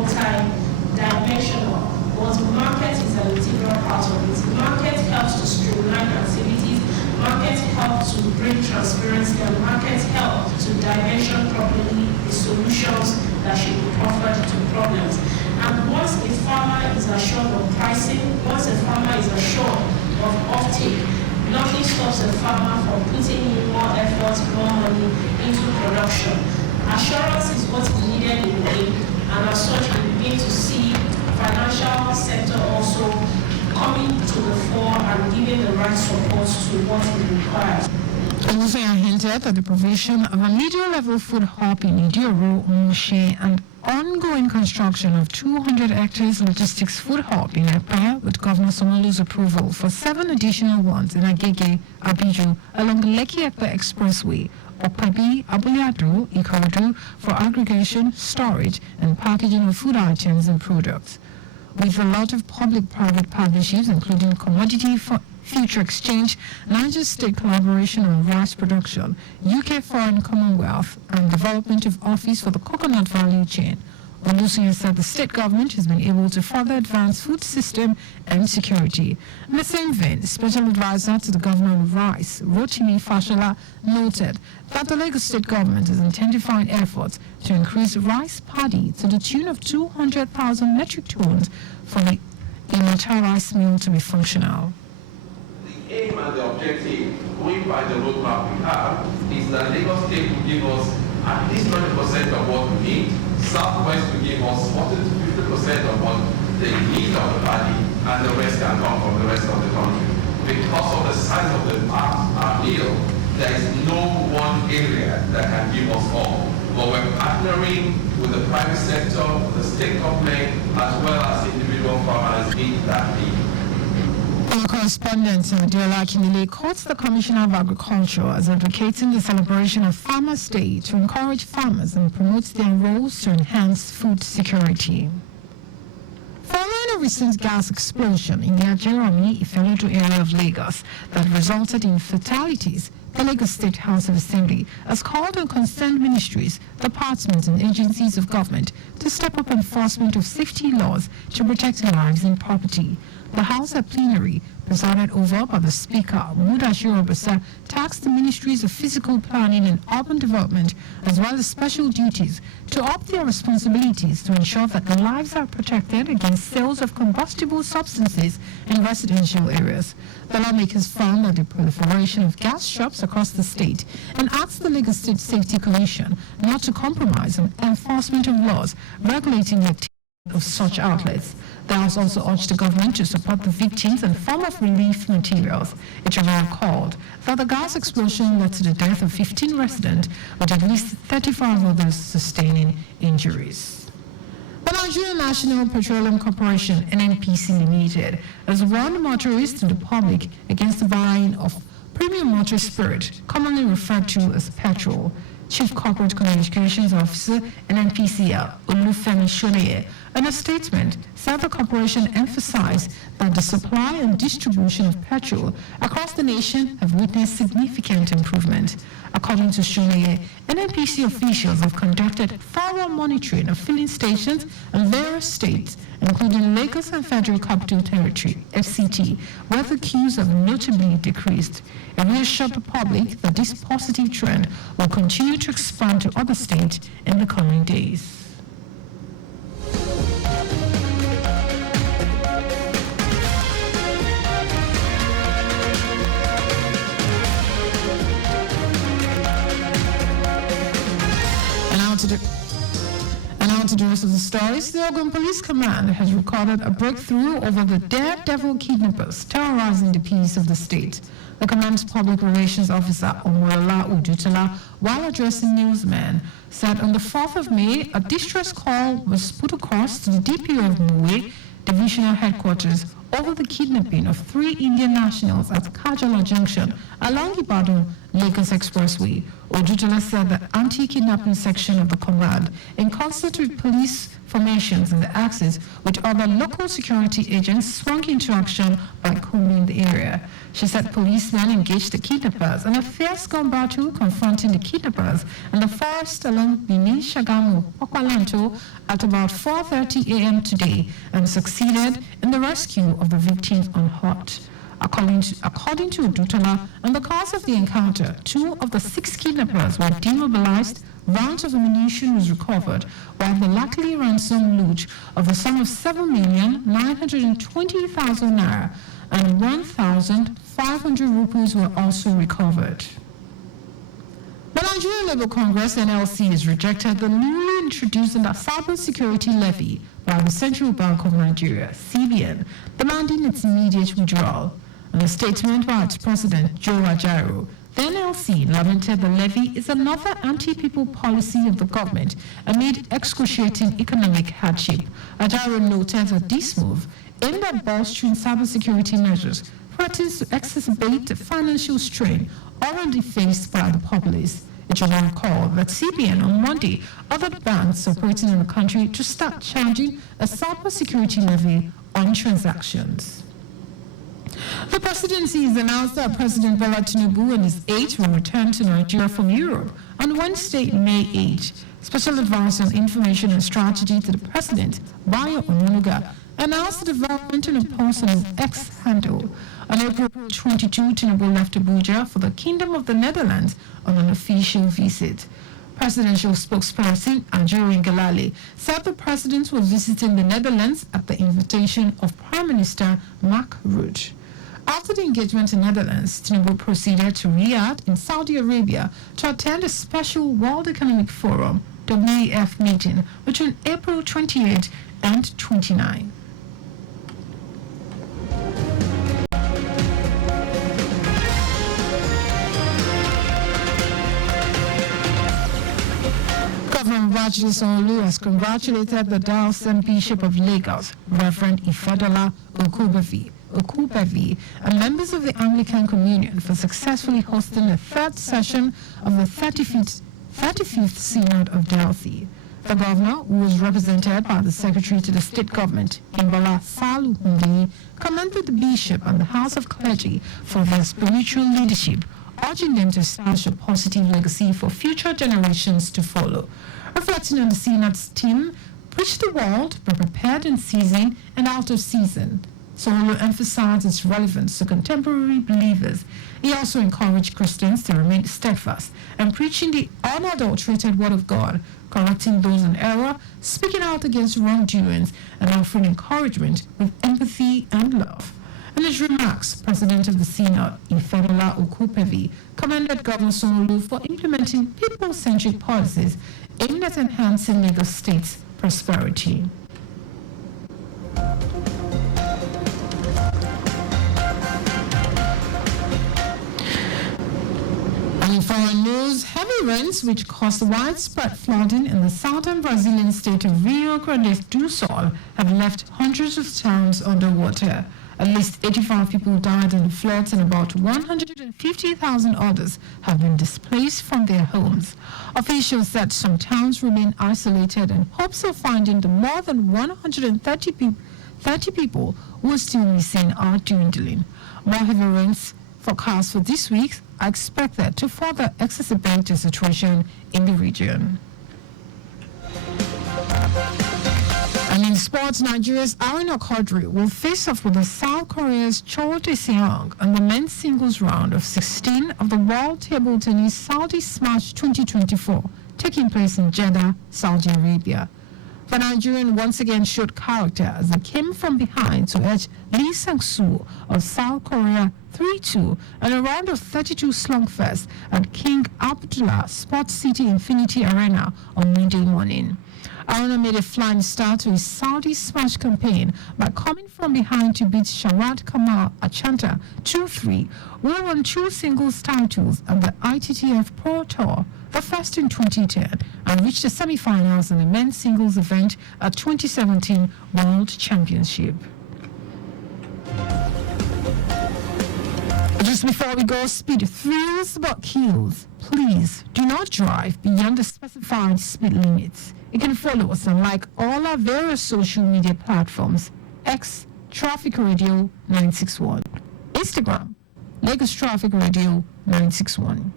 multi-dimensional, but market is an integral part of it. Market helps to streamline activities, market helps to bring transparency, and market helps to dimension properly the solutions that should be offered to problems. And once a farmer is assured of pricing, once a farmer is assured of offtake, nothing stops a farmer from putting in more effort, more money into production. Assurance is what is needed in the game, and as such, we begin to see financial sector also coming to the fore and giving the right support to what it requires. Adesanya hinted that the provision of a media-level food hub in Idioro, Mushe, and ongoing construction of 200 hectares logistics food hub in Epa with Governor Sanwo-Olu's approval for 7 additional ones in Agege, Abiju, along the Lekki-Epa Expressway, Okabi, Abuyadu, Ikorodu for aggregation, storage, and packaging of food items and products. With a lot of public-private partnerships, including commodity future exchange, Niger State collaboration on rice production, UK Foreign Commonwealth, and development of office for the coconut value chain. Adesanya said the state government has been able to further advance food system and security. In the same vein, Special Advisor to the Governor of Rice, Rotimi Fashola, noted that the Lagos state government is intensifying efforts to increase rice paddy to the tune of 200,000 metric tons for the Imata rice mill to be functional. The aim and the objective, going by the roadmap we have, is that Lagos State will give us at least 20% of what we need. Southwest will give us 40 to 50% of what they need of the paddy, and the rest can come from the rest of the country. Because of the size of the our mill, there is no one area that can give us all. But we're partnering with the private sector, the state government, as well as individual farmers in that need. Our correspondent, Diola Kinile, quotes the Commissioner of Agriculture as advocating the celebration of Farmers' Day to encourage farmers and promote their roles to enhance food security. Following a recent gas explosion in the Ajeromi Ifeoludu area of Lagos that resulted in fatalities, the Lagos State House of Assembly has called on concerned ministries, departments, and agencies of government to step up enforcement of safety laws to protect lives and property. The House at plenary, presided over by the Speaker, Mudashiru Obasa, tasked the Ministries of Physical Planning and Urban Development, as well as special duties, to up their responsibilities to ensure that the lives are protected against sales of combustible substances in residential areas. The lawmakers found that the proliferation of gas shops across the state and asked the Lagos State Safety Commission not to compromise on enforcement of laws regulating the activity of such outlets. The House also urged the government to support the victims in form of relief materials. It should be recalled that the gas explosion led to the death of 15 residents, with at least 35 others sustaining injuries. The Nigerian National Petroleum Corporation, NNPC Limited, has warned motorists and the public against the buying of premium motor spirit, commonly referred to as petrol. Chief Corporate Communications Officer, NNPCL, Olufemi Shoneye, in a statement, said the corporation emphasized that the supply and distribution of petrol across the nation have witnessed significant improvement. According to Shoneye, NNPC officials have conducted thorough monitoring of filling stations in various states, including Lagos and Federal Capital Territory, FCT, where the queues have notably decreased. It reassured the public that this positive trend will continue to expand to other states in the coming days. To the rest of the stories, the Ogun Police Command has recorded a breakthrough over the daredevil kidnappers terrorizing the peace of the state. The command's public relations officer, Omolola Udutala, while addressing newsmen, said on the 4th of May, a distress call was put across to the DPO of Muwe Divisional Headquarters over the kidnapping of 3 Indian nationals at Kajala Junction along Ibadan-Lagos Expressway. Odutala said that anti-kidnapping section of the command, in concert with police formations in the axis, with other local security agents swung into action by combing the area. She said policemen engaged the kidnappers in a fierce gun battle confronting the kidnappers in the forest along Bini Shagamu, Pokwalanto at about 4:30 a.m. today and succeeded in the rescue of the victims unhurt. According to Udutala, in the course of the encounter, 2 of the 6 kidnappers were demobilized, rounds of ammunition was recovered, while the luckily ransom loot of a sum of 7,920,000 naira and 1,500 rupees were also recovered. The Nigerian Labour Congress (NLC) has rejected the newly introduced cyber security levy by the Central Bank of Nigeria (CBN), demanding its immediate withdrawal. In a statement by its president, Joe Ajaero, the NLC lamented the levy is another anti-people policy of the government amid excruciating economic hardship. Ajaero noted that this move, aimed at bolstering cybersecurity measures, threatens to exacerbate the financial strain already faced by the populace. It should now recall that CBN on Monday ordered banks operating in the country to start charging a cybersecurity levy on transactions. The presidency has announced that President Bola Tinubu and his aides will return to Nigeria from Europe on Wednesday, May 8. Special Advisor on Information and Strategy to the President, Bayo Onanuga, announced the development in a post on his X handle. On April 22, Tinubu left Abuja for the Kingdom of the Netherlands on an official visit. Presidential spokesperson Andrew Ngalale said the president was visiting the Netherlands at the invitation of Prime Minister Mark Rutte. After the engagement in the Netherlands, Tinubu proceeded to Riyadh in Saudi Arabia to attend a special World Economic Forum (WEF) meeting between April 28 and 29. Governor Babajide Sanwo-Olu has congratulated the Diocesan Bishop of Lagos, Reverend Ifedola Okubevi, and members of the Anglican Communion for successfully hosting the 3rd session of the 35th Synod of Delphi. The governor, who was represented by the Secretary to the State Government, Imbola Salu Hundeyi, commended the bishop and the House of Clergy for their spiritual leadership, urging them to establish a positive legacy for future generations to follow. Reflecting on the Synod's theme, Preach the World, be prepared in season and out of season, Sanwo-Olu emphasized its relevance to contemporary believers. He also encouraged Christians to remain steadfast and preaching the unadulterated Word of God, correcting those in error, speaking out against wrongdoings, and offering encouragement with empathy and love. In his remarks, President of the Synod, Ifedola Okubevi, commended Governor Sanwo-Olu for implementing people-centric policies aimed at enhancing Lagos State's prosperity. In foreign news, heavy rains which caused widespread flooding in the southern Brazilian state of Rio Grande do Sul have left hundreds of towns underwater. At least 85 people died in the floods and about 150,000 others have been displaced from their homes. Officials said some towns remain isolated in hopes of finding the more than 130 people who are still missing are dwindling. More heavy rains forecast for this week are expected to further exacerbate the situation in the region. And in sports, Nigeria's Aruna Quadri will face off with the South Korea's Cho Tae-seong in the men's singles round of 16 of the World Table Tennis Saudi Smash 2024, taking place in Jeddah, Saudi Arabia. The Nigerian once again showed character as they came from behind to edge Lee Sang-soo of South Korea 3-2 in a round of 32 slugfest at King Abdullah Sports City Infinity Arena on Monday morning. Aruna made a flying start to his Saudi Smash campaign by coming from behind to beat Shawad Kamal Achanta 2-3, who won 2 singles titles at the ITTF Pro Tour, the first in 2010, and reached the semi-finals in the men's singles event at 2017 World Championship. Just before we go, speed thrills but kills. please do not drive beyond the specified speed limits. You can follow us on like all our various social media platforms: X, Traffic Radio 961, Instagram, Lagos Traffic Radio 961.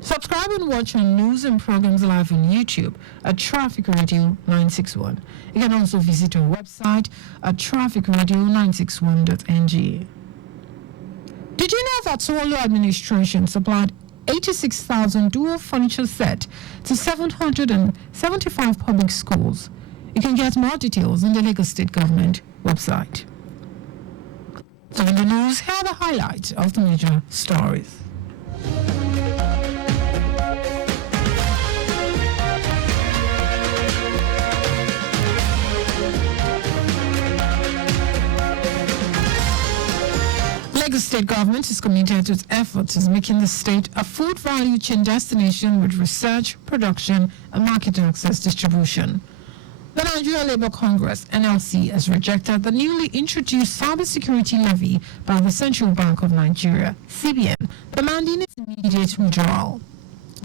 Subscribe and watch our news and programs live on YouTube at Traffic Radio 961. You can also visit our website at trafficradio961.ng. Did you know that Solo administration supplied 86,000 dual furniture set to 775 public schools? You can get more details on the Lagos State Government website. So in the news, here are the highlights of the major stories. Lagos State Government is committed to its efforts in making the state a food value chain destination with research, production, and market access distribution. The Nigeria Labour Congress, NLC, has rejected the newly introduced cybersecurity levy by the Central Bank of Nigeria, CBN, demanding its immediate withdrawal.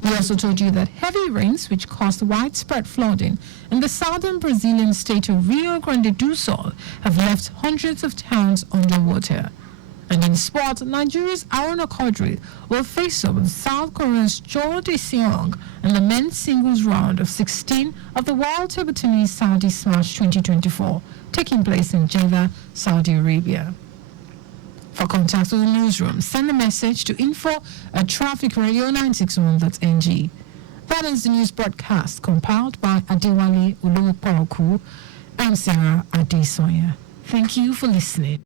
We also told you that heavy rains, which caused widespread flooding in the southern Brazilian state of Rio Grande do Sul, have left hundreds of towns underwater. And in sport, Nigeria's Aaron Okodri will face up with South Korea's Jo Dae-seong in the men's singles round of 16 of the World Table Tennis Saudi Smash 2024, taking place in Jeddah, Saudi Arabia. For contact with the newsroom, send a message to info@trafficradio961.ng. That is the news broadcast compiled by Adewale Olowopoku. I'm Sarah Adesanya. Thank you for listening.